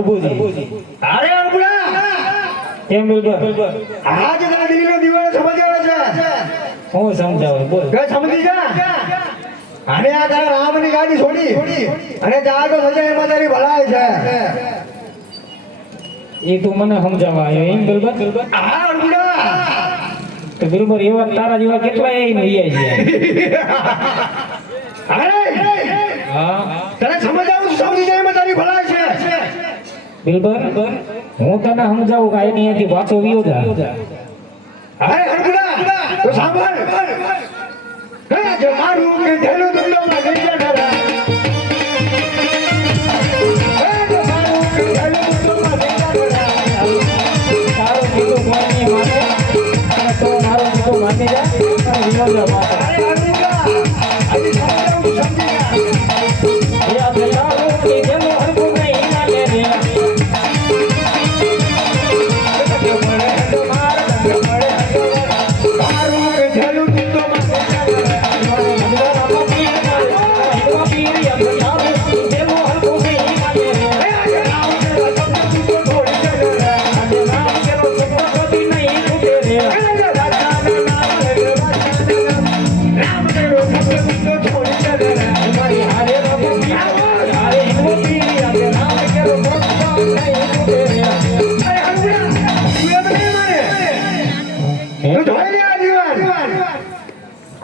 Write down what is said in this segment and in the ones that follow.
અરબુજી અરે અરબુડા કેમ બિલબર આજ તારા દિલ્હીનો દિવાળો સમજાવે છે હું સમજાવું બોલ કે સમજી જા અને આ તારા રામની ગાડી છોડી અને જા તો સજા એમાં તારી ભલાઈ છે એ તું મને સમજાવવા આવ્યો એમ બિલબર હા અરબુડા તો બિલબર એવા તારા જેવા કેટલા એ નૈયા છે અરે હા તને સમજાવું સમજી જા એમાં તારી ભલાઈ છે બિલબર હું તને સમજાવું કે આની અહીંથી પાછો વિયો જા અરે અરબુડા તો સાંભળ હે જો મારું કે થેલું દુનિયામાં લઈ જા તારા હે જો મારું કે થેલું દુનિયામાં લઈ જા તારા તારો કીધું કોઈની માને અને તો મારો કીધું માની જા અને વિયો જા પાછો અરે અરબુડા આજે સમજાવું સમજી જા યાદ લાવો કે જેનો હરકો નહીં માને રે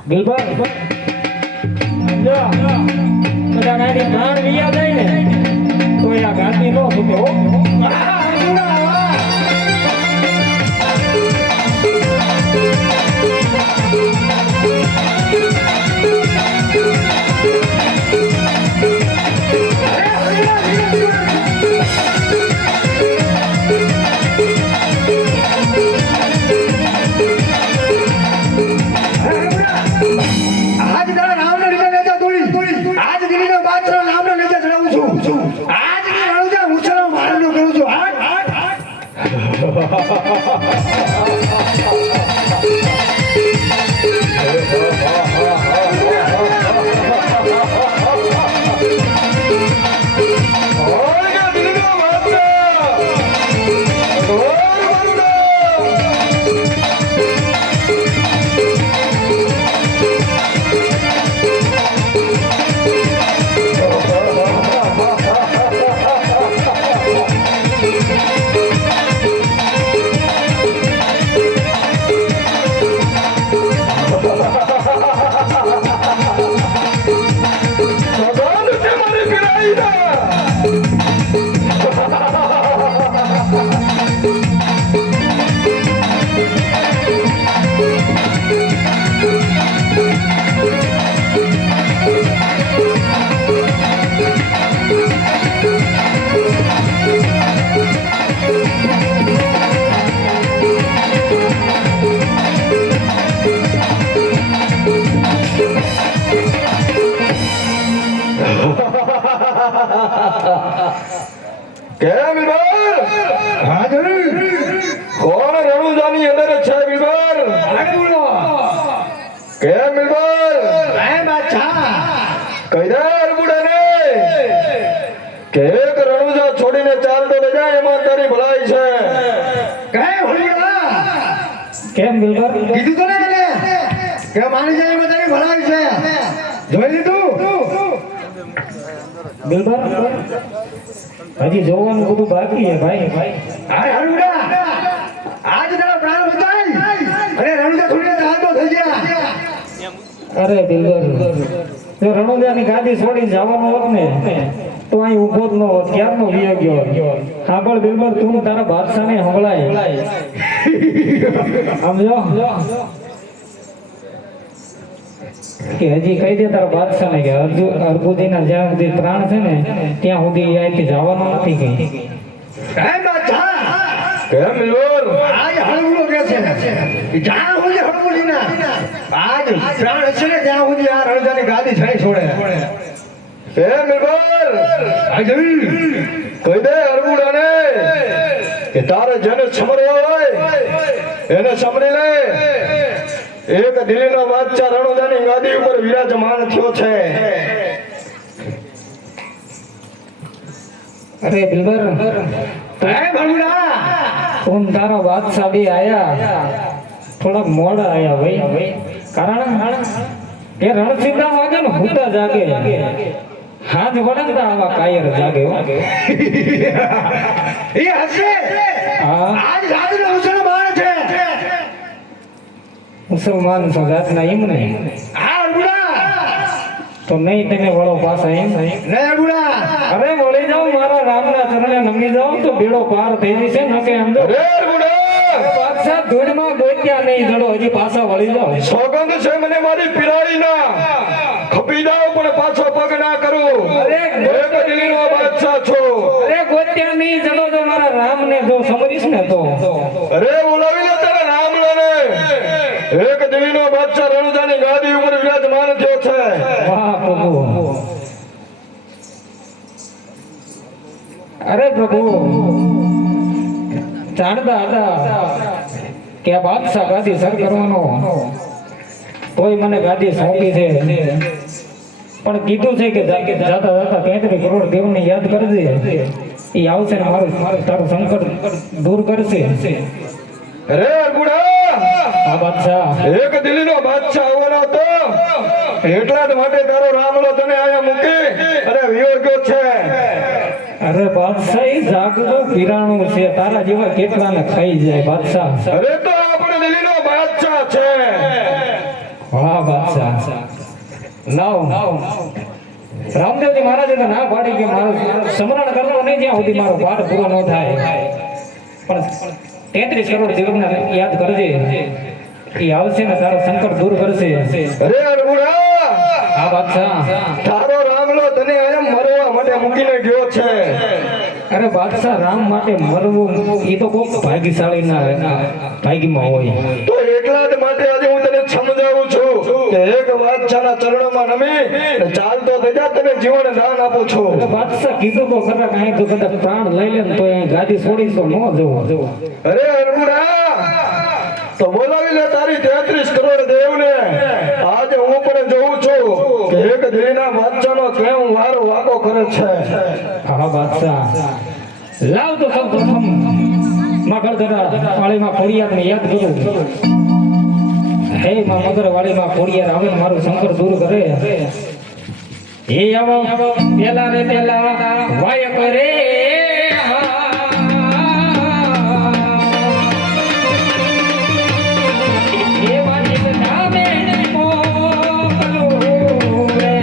બિલબર સમજો બધા નાની પ્રાણ વિયા જાય ને તો આ ગાંધી નો છૂટે હો આજ તારા નામનો લીધે નેજા તોડી આજ દિલ્હીનો બાદશાહ નામનો નેજા ચડાવું છું આજ ની રણુજા મુસલમાન મારનો કરું છું હાટ કેમ બિલબર હાજર કોણ રણુજાની અંદર છે બિલબર બોલો કેમ બિલબર હે બાદશાહ કહી દે અરબુડાને કે એક રણુજા છોડીને ચાલતો જા એમાં તારી ભલાઈ છે કહે હોલીડા કેમ બિલબર કીધું તો ને તને કે માની જાય એમાં તારી ભલાઈ છે જોઈ લીધું બિલબર હજી જોવાનું બધું બાકી છે ભાઈ અરે હરુડા આજ તારા પ્રાણ બચાઈ અને રણુજા છોડીને ચાલતો થઈ ગયા અરે બિલબર જો રણુજાની ગાદી છોડી જવાનું હોત ને તો અહીં ઊભો જ ન હોત ક્યારનો વિયો ગયો સાંભળ બિલબર તું તારા બાદશાહને સંભળાય સમજો કે હજી કહી દે તારા બાદશાહને કે અરબુજીના જ્યાં સુધી પ્રાણ છે ને ત્યાં સુધી અહીંથી જવાનું નથી કઈ હે બાદશાહ કેમ બિલબર આજ હળવુડો કે છે કે જ્યાં સુધી હળવુડીના આજ પ્રાણ હશે ને ત્યાં સુધી આ રણુજાની ગાદી છાઈ છોડે કેમ બિલબર હાજર કહી દે અરબુડાને કે તારે જેને સમરવા હોય એને સમરી લે એક દિલ્હીનો બાદશાહ રણુજાની ગાદી ઉપર વિરાજમાન થયો છે અરે દિલબર હે ભણુડા તું ને તારા બાદશાહ બી આયા થોડા મોડા આયા ભાઈ કારણ કે રણસીતા વાગે ને હુતા જાગે હાથ વળગતા આવા કાયર જાગે હો. એ હશે હા આજ જાદુનો મુસલમાન છે મુસલમાન છો જાતના એમ નહીં હા ભણુડા તો નહીં તમે વળો પાછા એમ ને ભણુડા અરે વળી જાઓ મારા રામના ચરણે નમી જાઓ તો બેડો પાર થઈ જશે ન કે અંદર અરે અરબુડા બાદશાહ ધૂળમાં ગોત્યા નહીં જડો હજી પાછા વળી જાઓ સોગંદ છે મને મારી પિરાઈ ના ખપી જાઓ પણ પાછો પગ ના કરું અરે એક દિલ્હીનો બાદશાહ છો અરે ગોત્યા નહીં જડો તો મારા રામને જો સમરીશ ને તો અરે બોલાવી લે તારા રામલાને એક દિલ્હીનો બાદશાહ રણુજાની ગાદી ઉપર વિરાજમાન થયો છે વાહ પ્રભુ અરે પ્રભુ જાણતા હતા કે આ બાદશાહ ગાદી સર કરવાનો કોઈ મને ગાદી સોંપી છે પણ કીધું છે કે જાતા જાતા 33 કરોડ દેવને યાદ કરજે એ આવશે ને મારું તારું સંકટ દૂર કરશે અરે અરબુડા આ બાદશાહ એક દિલ્હીનો બાદશાહ આવવાનો હતો એટલા જ માટે તારો રામલો તને આયા મૂકી અને વિયો ગયો છે અરે બાદશાહ એ જાગતો પીરાણું છે તારા જેવા કેટલાને ખાઈ જાય બાદશાહ અરે તો આપણે દિલ્હીનો બાદશાહ છે વાહ બાદશાહ લાવ રામદેવજી મહારાજે તો ના પાડી કે મારું સમરણ કરતો નહીં જ્યાં સુધી મારો પાઠ પૂરો ન થાય પણ 33 કરોડ દેવને યાદ કરજે એ આવશે ને તારો સંકટ દૂર કરશે અરે અરબુડા હા બાદશાહ તારો રામલો તને આયા મરવા માટે મૂકીને ગયો છે અરે બાદશાહ રામ માટે મરવું એ તો કોક ભાગ્યશાળી ના ભાગ્યમાં હોય તો એટલા જ માટે આજે હું તને સમજાવું છું કે એક બાદશાહના ચરણોમાં નમી ને ચાલતો થઈ જા તને જીવન દાન આપું છું એટલે બાદશાહ કીધું તો ખરા કાંઈ તો કદાચ પ્રાણ લઈ લે ને તો અહીં ગાદી છોડી તો ન જવો અરે અરબુડા તો બોલાવી લે તારી 33 કરોડ દેવને આજે હું પણ જોઉં છું કે એક દિલ્હીના બાદશાહનો કેમ વારો વાગો કરે છે હા બાદશાહ લાવ તો સૌ પ્રથમ મગર જરા વાળીમાં ખોડિયારને યાદ કરું હે માં મગર વાળીમાં ખોડિયાર આવે ને મારું શંકર દૂર કરે હે આવો પેલા રે પેલા વાય કરે એ વાજી નામે મોકલું રે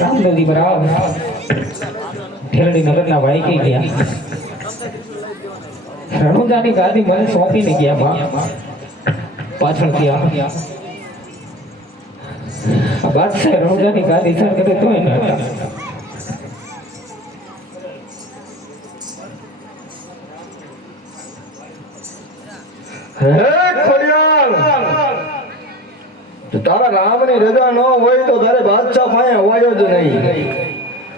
રામદેવજી બરાબર ઠેરડી નગરના ભાઈ કઈ ગયા રણુજાની ગાદી મને સોંપીને ગયા બા પાછળ ગયા બાદશાહ રણુજાની ગાદી સર કરે તોય ન હતા હે ખોડિયાલ જો તારા રામની રજા ન હોય તો તારે બાદશાહ પાસે અવાયો જ નહીં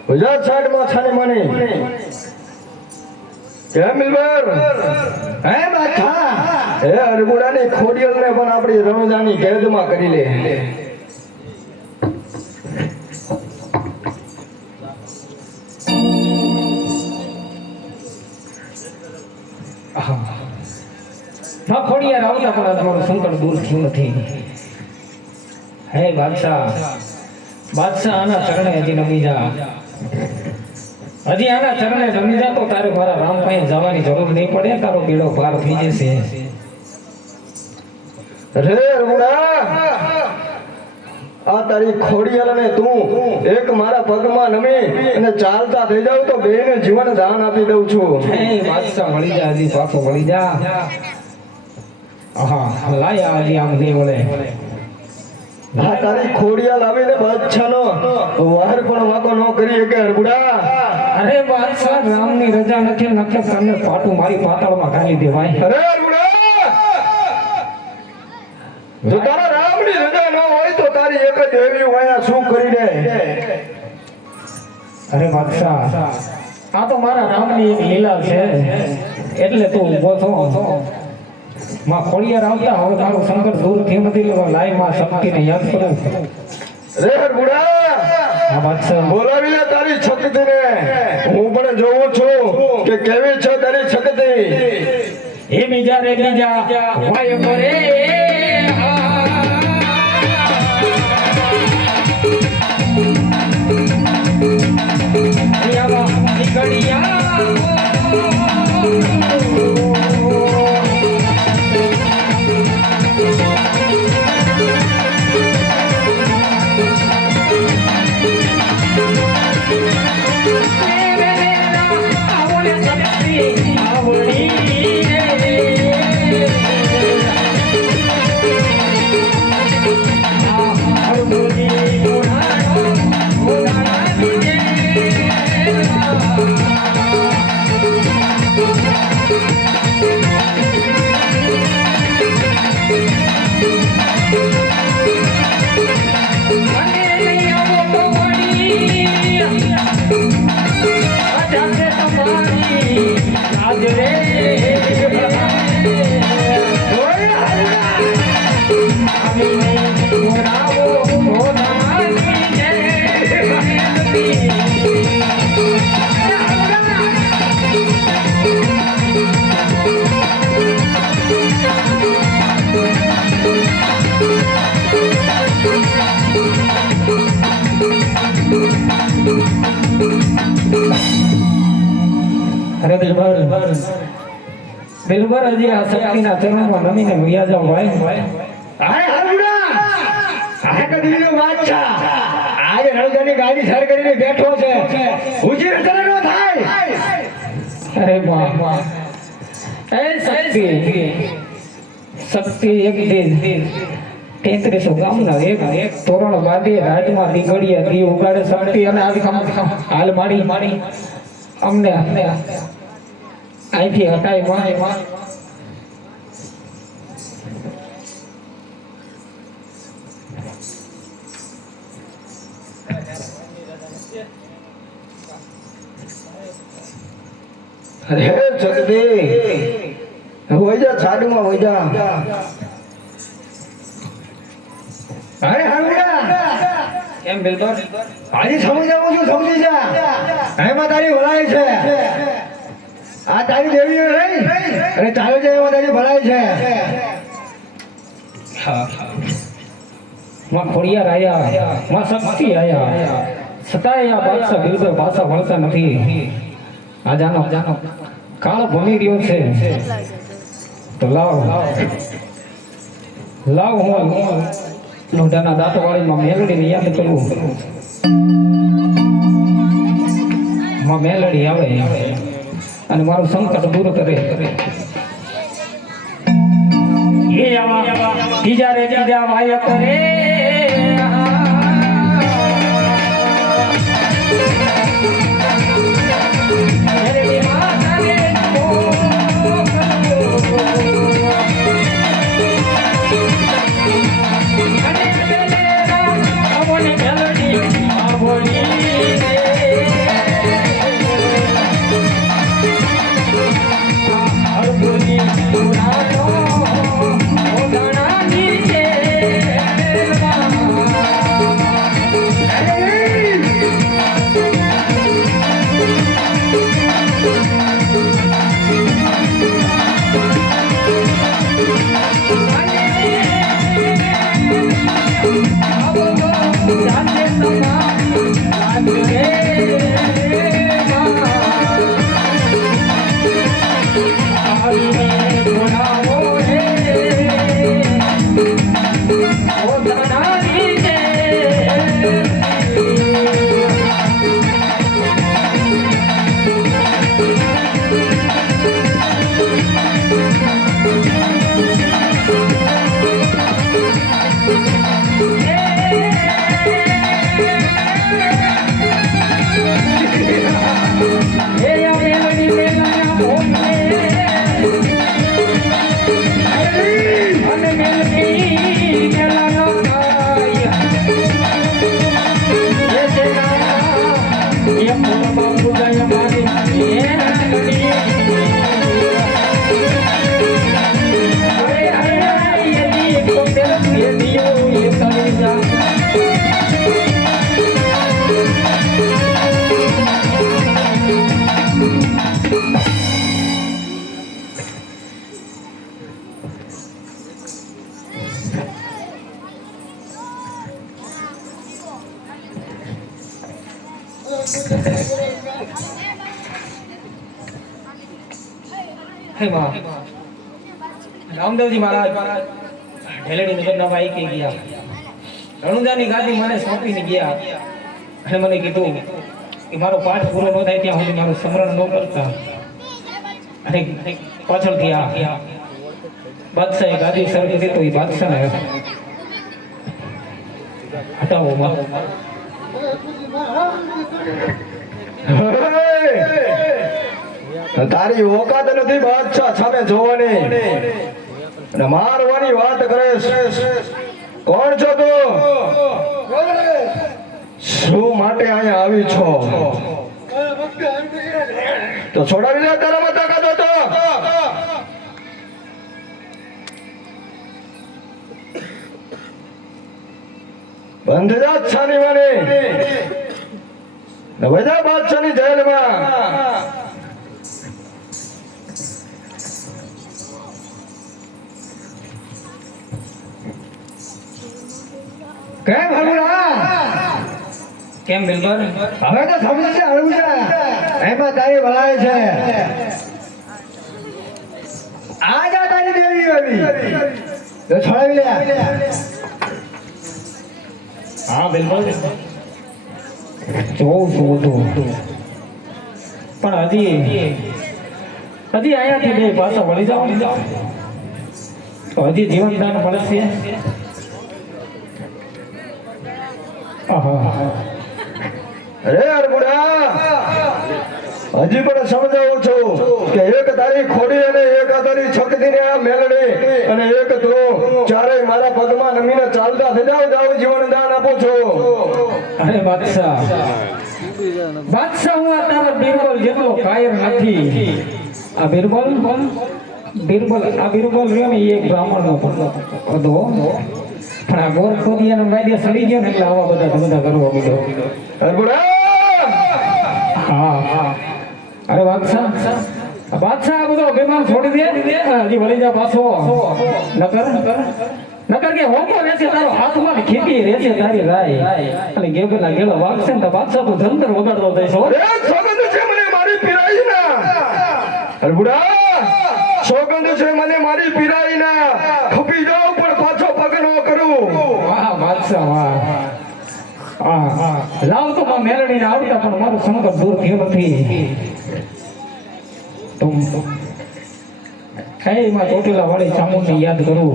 ગુજરાત સાઈડમાં છાની માની કેમ મિલબર હે બાદશાહ હે અરબુડાની ખોડિયાલને પણ આપણી રણુજાની કેદમાં કરી લે ના ખોડિયાર આવતા પણ તમારું સંકટ દૂર થયું નથી હે બાદશાહ આના ચરણે હજી નમી જા હજી આના ચરણે નમી જા તો તારે મારા રામ પાસે જવાની જરૂર નહીં પડે તારો બેડો પાર થઈ જશે રે અરબુડા આ તારી ખોડિયાલ ને તું એક મારા પગમાં નમી અને ચાલતા થઈ જાવ તો બેને જીવન દાન આપી દઉં છું હે બાદશાહ મળી જા હજી પાછો મળી જા આહા લાયા હજી આમ નહીં વળે આ તારી ખોડિયાલ આવીને બાદશાહનો વાર પણ વાકો ન કરી શકે અરબુડા અરે બાદશાહ રામની રજા નથી નકે તને પાટું મારી પાતાળમાં ઘાલી દેવાય અરે અરબુડા જો તારા રામની રજા ન હોય તો તારી એક જ એવી વાયા શું કરી દે અરે બાદશાહ આ તો મારા રામની એક લીલા છે એટલે તું ઊભો થો માં ખોડિયાર આવતા હવે તારું સંકટ દૂર થયું નથી લેવા લાય માં શક્તિને યાદ કરું રે અરબુડા આ બાદશાહ બોલાવી લે તારી શક્તિને હું પણ જોઉં છું કે કેવી છે તારી શક્તિ એ બીજા રે બીજા વાય કરે અરે દિલબર હજી આ શક્તિના ચરણમાં નમીને વયા જાવ ભાઈ હાય અરબુડા આ કદીનો બાદશાહ આજે રણજાની ગાડી સર કરીને બેઠો છે ઉજી રતન નો થાય અરે વાહ એ શક્તિ એક દિન 3300 ગામના એક તોરણ બાંધી રાજમાં દીગડીએ દી ઉગાડે શક્તિ અને આવી હાલ માડી અમને અહીંથી હટાઈ માં અરે શક્તિ હોય જા છાડમાં હોય જા હાય અરબુડા કેમ બિલબર આજે સમજાવું છું સમજી જા એમાં તારી ભલાઈ છે આ તારી દેવી રહી અને ચાલે છે એમાં તારી ભલાઈ છે માં ખોડિયાર આયા માં શક્તિ આયા છતાંય આ બાદશાહ બિલબર પાછા વળતા નથી આ જાનો કાળ ભમી રહ્યો છે તો લાવ હું લોઢાના દાંતવાળીમાં મેલડીને યાદ કરું. માં મેલડી આવે અને મારું સંકટ દૂર કરે. એ આવા બીજા રે બીજા વાય કરે. રામદેવજી મહારાજ ઢેલેડી નગરમાં આવી ગયા. રણુજાની ગાદી મને સોંપીને ગયા અને મને કીધું કે મારો પાઠ પૂરો ન થાય ત્યાં સુધી મારું સ્મરણ ન કરતા. અને પાછળથી આ બાદશાહે ગાદી સર કરી તો એ બાદશાહને હટાવો. તારી ઓકાત નથી બાદશાહ સામે જોવાની અને મારવાની વાત કરે છે. કોણ છો તું? શું માટે અહીંયા આવી છો? તો છોડાવી દે તારા તાકાત હતો. બંધ જા છાની વાણી ને બધા બાદશાહની જેલમાં. કેમ હલુડા? કેમ બિલબર? હવે તો સમજ છે હલુડા. એમાં તારી ભલાઈ છે. આજા તારી દેવી આવી તો છોડાવી લે. હા બિલબર જોઉં છું બધું, પણ હજી અહીંયાથી બે પાછા વળી જાઓ તો હજી જીવનદાન મળશે. અરે અરબુડા, હજી પણ સમજાવું છું કે એક તારી ખોડી અને એક તારી છકતી આ મેલડી અને એક તું ચારેય મારા પગમાં નમીને ચાલતા થઈ જાવ જીવન દાન આપું છું. અરે બાદશાહ હું આ તારા બિરબલ જેટલો કાયર નથી. આ બિરબલ રહ્યો ને એ એક બ્રાહ્મણનો હતો, પણ આ ગોર ખોદિયાનો વાદ્ય સડી ગયો ને એટલે આવા બધા ધંધા કરવા માંડ્યો. અરબુડા હા અરે બાદશાહ આ બધો બેમાન છોડી દે. હજી વળી જા પાછો. નકર કે હોકો રહેશે તારો હાથમાં ખેતી રહેશે તારી રાય અને ગેબલા ગેળો વાગશે ને તો બાદશાહ તું ધંધર વગાડતો થઈશ. સોગંદ છે મને મારી પીરાઈ ના. અરબુડા સોગંદ પછી મને મારી પીરાઈના ખપી જાઉં પણ પાછો પગ ન કરું. વાહ બાદશાહ વાહ. હા લાવ તો માં મેલડીને આવતા પણ મારું સંકટ દૂર થયું નથી. તુમ કઈ માં ચોટીલા વાળી ચામુંડને યાદ કરું.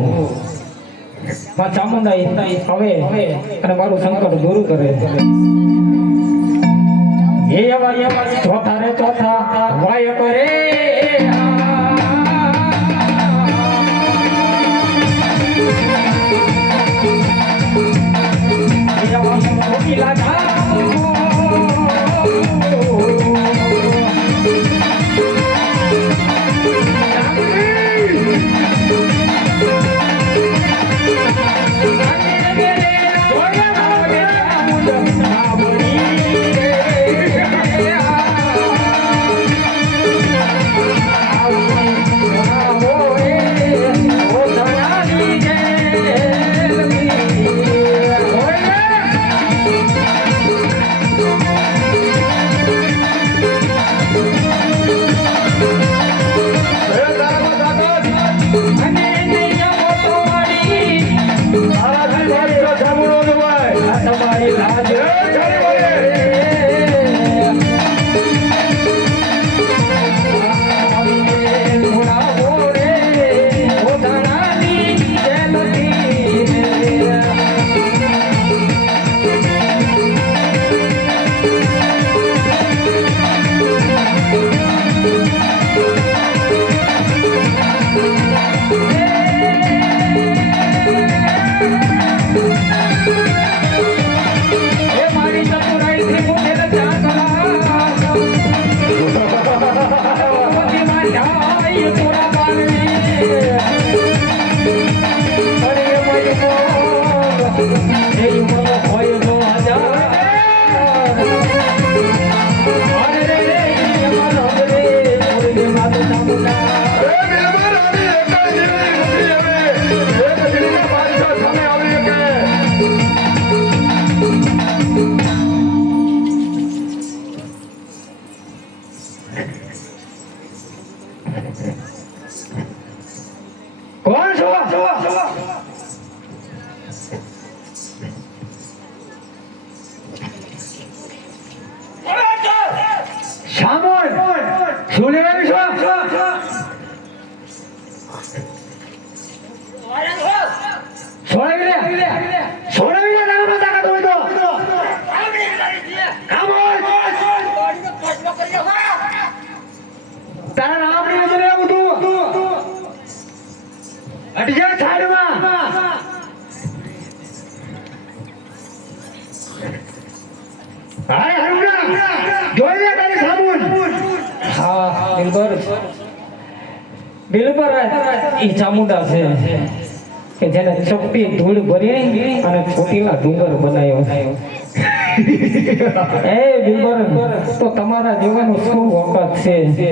માં ચામુંડા હવે અને મારું સંકટ દૂર કરે. એ એવા ચોથા રે ચોથા વાય કરે. ચોટીલા કોણ છો? શામળ શું લેવા આવી છો? છોડાવી લે તારામાં તાકાત હોય તો તારા નામની નજરે આવું તું હટી જા સાઈડમાં. હાય હરુણા જોઈ લે તારી સામુન. હા બિલબર ઈ ચામુંડા છે કે જેને ચપટી ધૂળ ભરી અને ચોટીલા ડુંગર બનાવ્યો. એ બિલબર તો તમારા જીવનનું શું વખત છે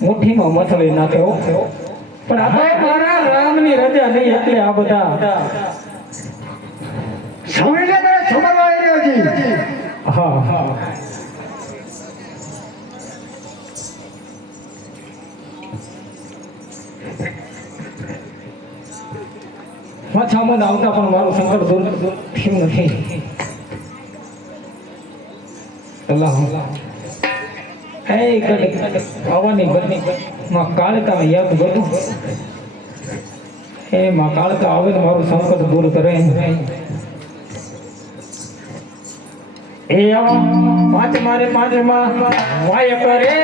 મુઠ્ઠીમાં મથળી નાખ્યો. પણ આ તો મારા રામની રજા નહીં એટલે આ બધા સમજી લે તારે સમજવા આવ્યો હજી. હા માછામાં આવતા પણ મારું સંકટ દૂર થયું નથી. અલ્લાહ એ કદી આવવાની બની માં કાળકા યાદ કરું. એ માં કાળકા આવે ને મારું સંકટ દૂર કરે. એ આવા પાંચ માં વાય કરે.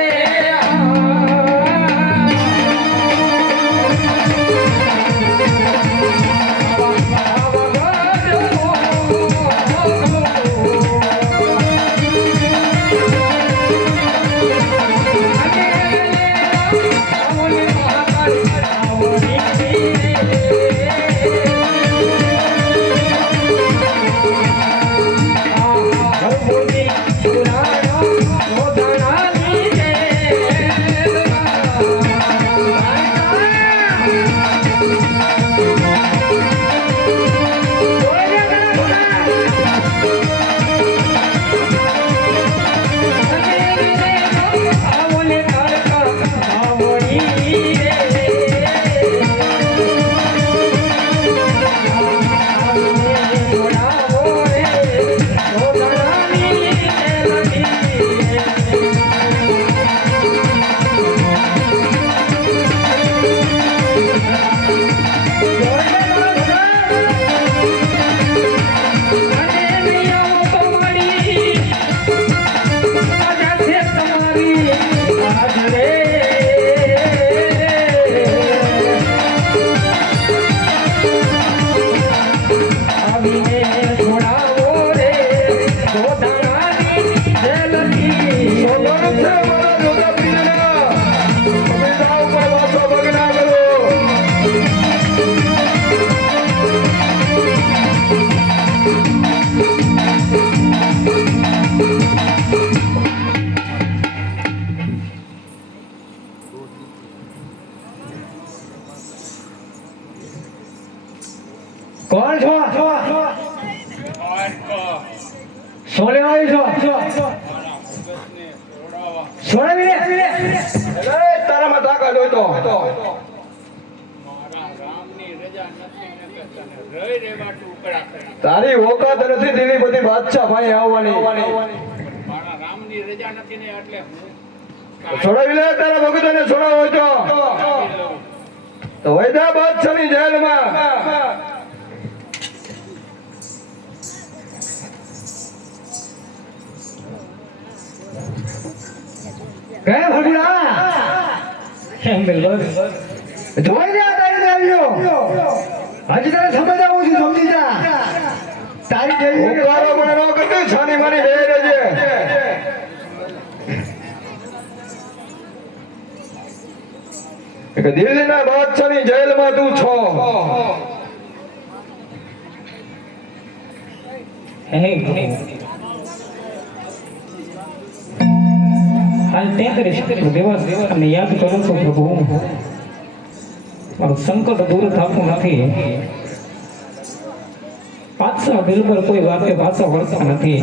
ભલે આવી છો છોડાવી લે તારામાં તાકાત હોય તો તારી ઓકાત નથી તેની બધી બાદશાહ ભાઈ આવવાની છોડાવી લે તારા ભગતને છોડાવો હોય તો વૈદા બાદશાહની જેલમાં ગયા ભગુડા કેમ બિલકુલ જોઈ લે તારી આવ્યો હજી તારે સમજ આવું છું સમજી જા તારી જેવી ઓકારો મને ન કરતી છાની માની બે રહેજે કે દિલ્હીના બાદશાહની જેલમાં તું છો હે હાલ તે કરીશ દિવસ અને યાદ કરું છું પ્રભુ મારું સંકટ દૂર થતું નથી પાછા દિલ પર કોઈ વાતે પાછા વળતા નથી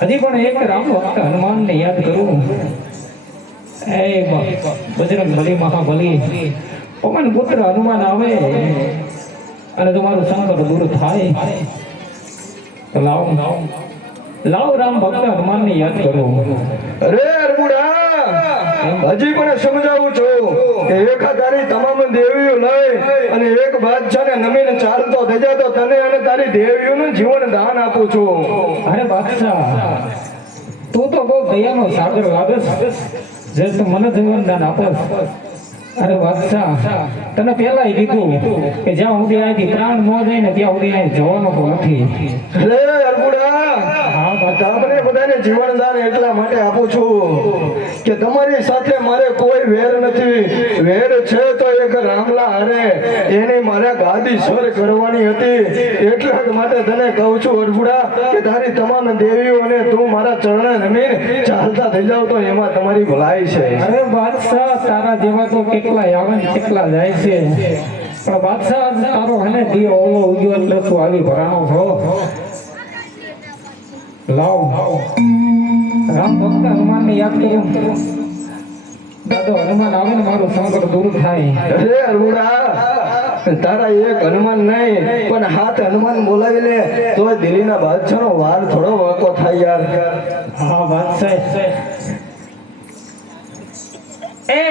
હજી પણ એક રામ ભક્ત હનુમાનને યાદ કરું એ બજરંગ બલી મહાબલી પવન પુત્ર હનુમાન આવે અને તમારું સંકટ દૂર થાય તો લાવ રામ ભક્ત હનુમાનને યાદ કરો અરે અરબુડા હજી પણ સમજાવું છું કે એકાધારી તમામ દેવીઓ લઈ અને એક બાદશાહને નમીને ચાલતો થઈ જતો તને અને તારી દેવીઓનું જીવન દાન આપું છું અરે બાદશાહ તું તો બહુ દયાનો સાગર લાગસ જે તું મને જીવન દાન આપસ અરે બાદશાહ તને પહેલા કીધું કે જ્યાં સુધી અહીંથી પ્રાણ ન જાય ને ત્યાં સુધી અહીં જવાનો તો નથી અરે અરબુડા તમને બધાને જીવન દાન એટલા માટે આપું છું કે તમારી સાથે મારે કોઈ વેર નથી વેર છે તો એક રામલા હારે એને મારે ગાદી સર કરવાની હતી એટલા જ માટે તને કહું છું અરબુડા કે તારી તમામ દેવીઓ અને તું મારા ચરણે નમીન ચાલતા થઈ જાવ તો એમાં તમારી ભલાઈ છે અરે બાદશાહ તારા જેવા તો કેટલા આવે ને કેટલા જાય છે પણ બાદશાહ આજ તારો હને દિયો ઓલો ઉગ્યો એટલે તું આવી ભરાણો છો લાવ રામ ભક્ત હનુમાનને યાદ કરું દાદો હનુમાન આવે ને મારું સંકટ દૂર થાય અરે અરબુડા તારા એક હનુમાન નહીં પણ હાથ હનુમાન બોલાવી લે તો દિલ્હીના બાદશાહનો વાર થોડો વાંકો થાય યાર હા બાદશાહ એ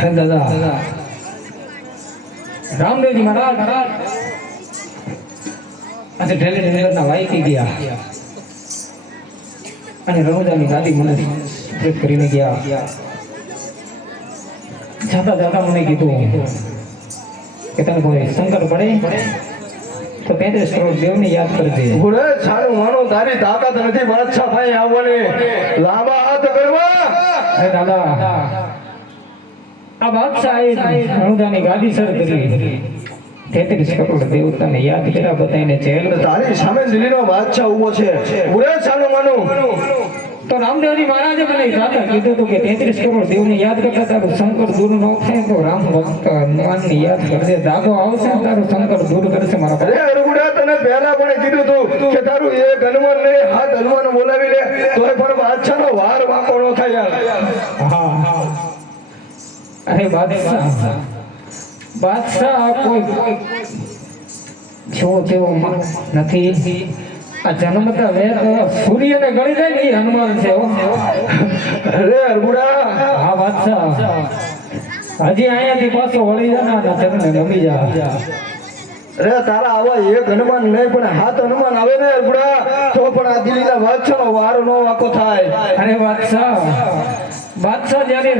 અરે દાદા રામદેવજી મહારાજ આજે ઢેલે વાઈકી ગયા અને રણુજાની ગાદી મને સુપ્રીત કરીને ગયા. જાતા જાતા મને કીધું કે તને કોઈ સંકટ પડે તો 35 કરોડ દેવને યાદ કરજે. ગુરે સારું માનું તારી તાકાત નથી બાદશાહ ભાઈ આવવાની, લાંબા હાથ કરવા. અરે દાદા આ બાદશાહે રણુજાની ગાદી સર કરી 33 કરોડ દેવતાને યાદ કર્યા, બધાને જેલ. તારી સામે દિલ્હીનો બાદશાહ ઉભો છે. ગુરે સારું માનું તો રામદેવજી મહારાજે મને જાતા કીધું હતું કે 33 કરોડ દેવને યાદ કરતા તારું સંકટ દૂર ન થાય તો રામ ભક્ત હનુમાનને યાદ કરજે. દાદો આવશે ને તારું સંકટ દૂર કરશે મારા અરે અરગુડા, તને પહેલા પણ કીધું તું કે તારું એક હનુમાન ને હાથ હનુમાન બોલાવી લે તોય પણ બાદશાહનો વાર વાંકો ન થાય યાર. હા અરે બાદશાહ કોઈ જેવો નથી. આ જન્મતા વેદ સૂર્યને ગળી જાય ને એ હનુમાન છે. અરે અરગુડા, હા બાદશાહ હજી અહીંયાથી પાછો વળી જા ને ચરણે નમી જા. અરે તારા આવા એક હનુમાન નહીં પણ હાથ હનુમાન આવે ને અરગુડા તો પણ આ દિલ્હીના બાદશાહનો વાર નો વાંકો થાય. અરે બાદશાહ જયારે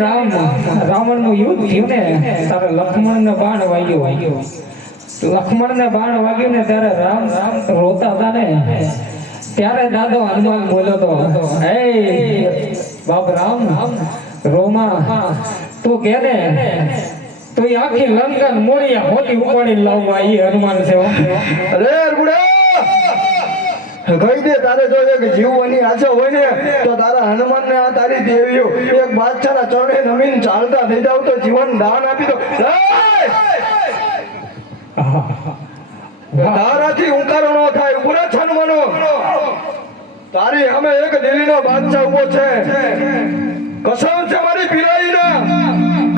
રાવણનું યુદ્ધ થયું ને ત્યારે લક્ષ્મણને બાણ વાગ્યો. લક્ષ્મણને બાણ વાગ્યું ને ત્યારે રામ રોતા હતા ને ત્યારે દાદો હનુમાન બોલ્યો તો, હે બાપ રામ રોમા તું કે ને તો એ આખી લંકા મોડિયા હોતી ઉપાડી લાવવા એ હનુમાન છે. અરે અરગુડા, કહી દે તારે જો એક જીવવાની આશા હોય ને તો તારા હનુમાન ને આ તારી દેવીઓ એક બાદશાહના ચરણે નમીન ચાલતા થઈ જાવ તો જીવન દાન આપી દો. તારાથી ઉંકારો ન થાય. ઉભરા હનુમાનો, તારી સામે એક દિલ્હીનો બાદશાહ ઉભો છે. કસમ છે મારી પીરાઈના,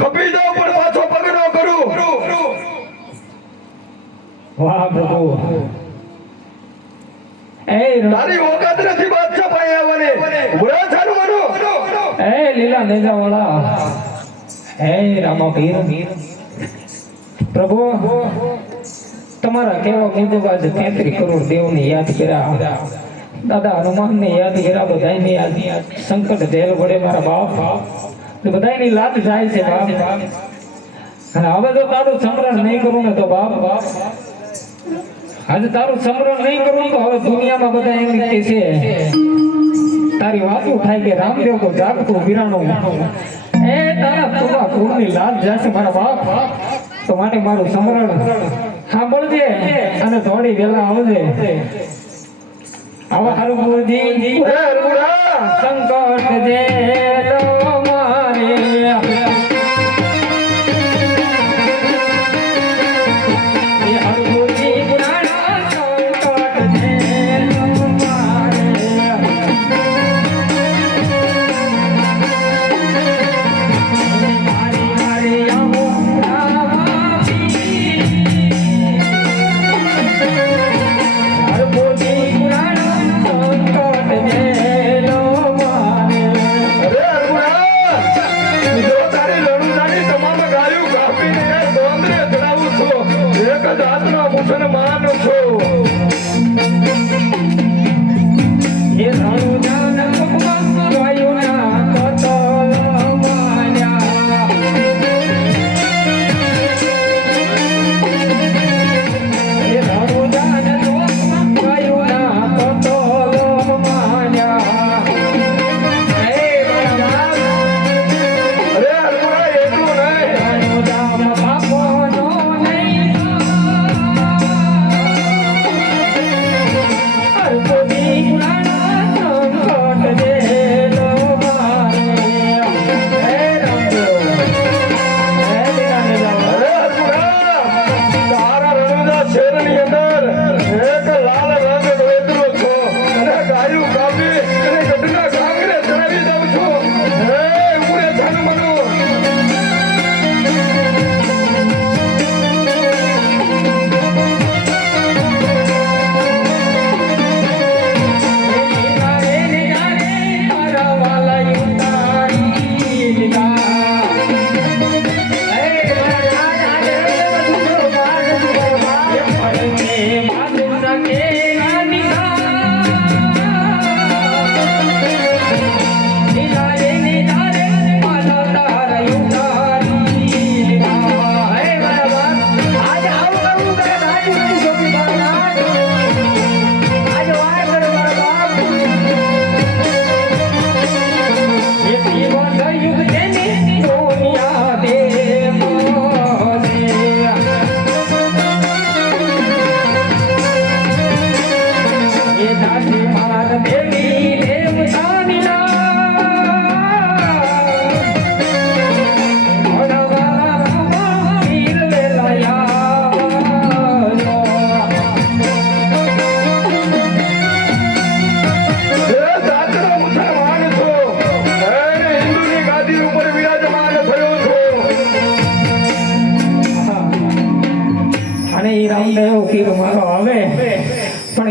કપી જાવ પણ પાછો પગ ન કરું. વાહ પ્રભુ, તારી ઓકાત નથી બાદશાહ પાસે આવવાની. ઉભરા હનુમાનો, એ લીલા નેજા વાળા, હે રામા પીર પ્રભુ તમારા કેવા મુજબ આજે 33 કરોડ દેવને યાદ કર્યા, દાદા હનુમાનને યાદ કર્યા, બધાને યાદ. સંકટ જેલ વડે મારા બાપ બધાની લાત જાય છે બાપ. અને હવે જો તારું સમરણ નહીં કરું ને તો બાપ આજે તારું સમરણ નહીં કરું તો હવે દુનિયામાં બધા એમ કહે છે તારી વાતો થાય કે રામદેવ તો જાગતું વિરાણું. એ તારા તુલા કુળની લાત જશે મારા બાપ. તો માટે મારું સમરણ સાંભળજે અને થોડી વેલા આવજે. આવા હારું ગુરુજી સંકટ જે મારે Yeah.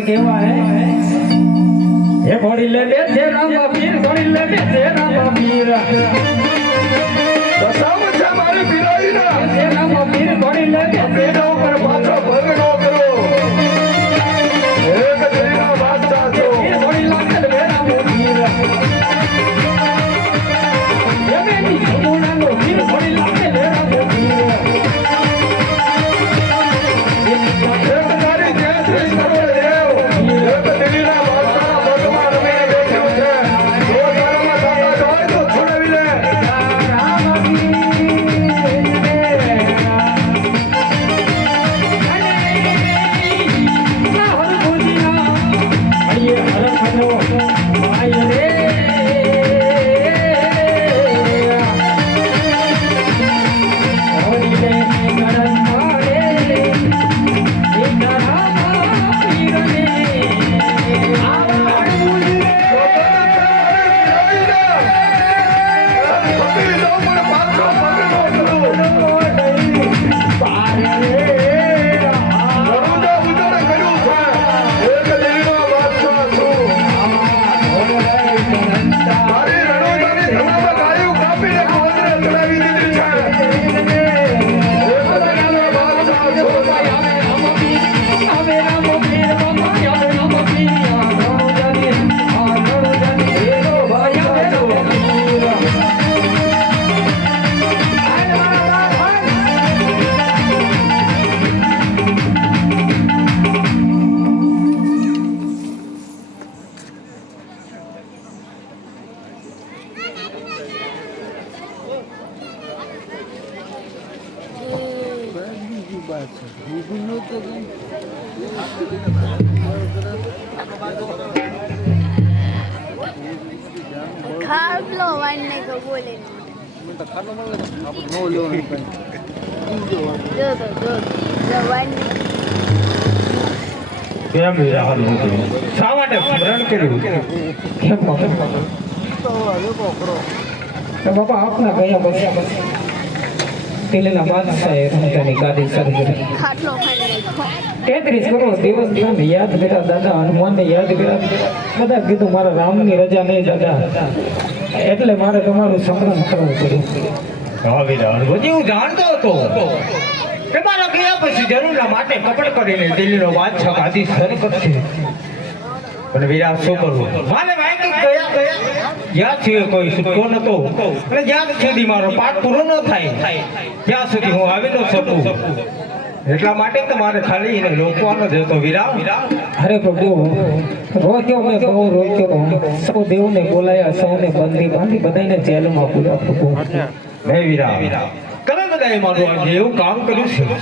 કેવા હે ઘોડી લે બે છે રામા પીર ઘોડી લે બે છે રામા પીર દશામાં છે મારી પીરાઈના છે રામા પીર ઘોડી લે બે પેડા ઉપર પાછો ભંગ ન કરો એક દિલના બાદશાહ છો પીર ઘોડી લાગે બે રામા પીર એ બેની સુમુનાનો પીર ઘોડી લાગે બે રામા પીર એક તારી તેત્રીસ કરોડ દેવ એક દિલના બાદશાહ ભગવાન રમીને બેઠો છે જો તારામાં તાકાત હોય તો છોડાવી લે ખાટલો વાઈન નહીં તો બોલે જો વાઈન કેમ વિરાહન હતું શા માટે સ્મરણ કર્યું કેમ બાપા આપના ગયા બસ દિલના બાદશાહે રમતાની ગાદી સર્જી ખાટલો ખાઈ નાખ્યો 33 કરોડ દિવસ ને યાદ કર્યા દાદા હનુમાનને યાદ કર્યા બધા કીધું મારા રામની રજા નહીં દાદા એટલે મારે તમારું સંગ્રામ કરવું પડ્યું હા વિરાહન હું જાણતો હતો કે મારા ગયા પછી જરૂરના માટે કપડ કરીને દિલ્હીનો બાદશાહ ગાદી સર કરશે પણ વિરાટ શું કરવું મારે વાંકી ગયા જ્યાં સુધી કોઈ છૂટકો નતો અને જ્યાં સુધી મારો પાઠ પૂરો ન થાય ત્યાં સુધી હું આવી ન શકું એટલા માટે તો મારે ખાલી એને રોકવાનો જ હતો વિરામ અરે પ્રભુ રોક્યો મેં બહુ રોક્યો સૌ દેવને બોલાયા સૌને બંદી બાંધી બધાને જેલમાં પૂર્યા પ્રભુ હે વિરામ તમે બધાએ મારું આજે એવું કામ કર્યું છે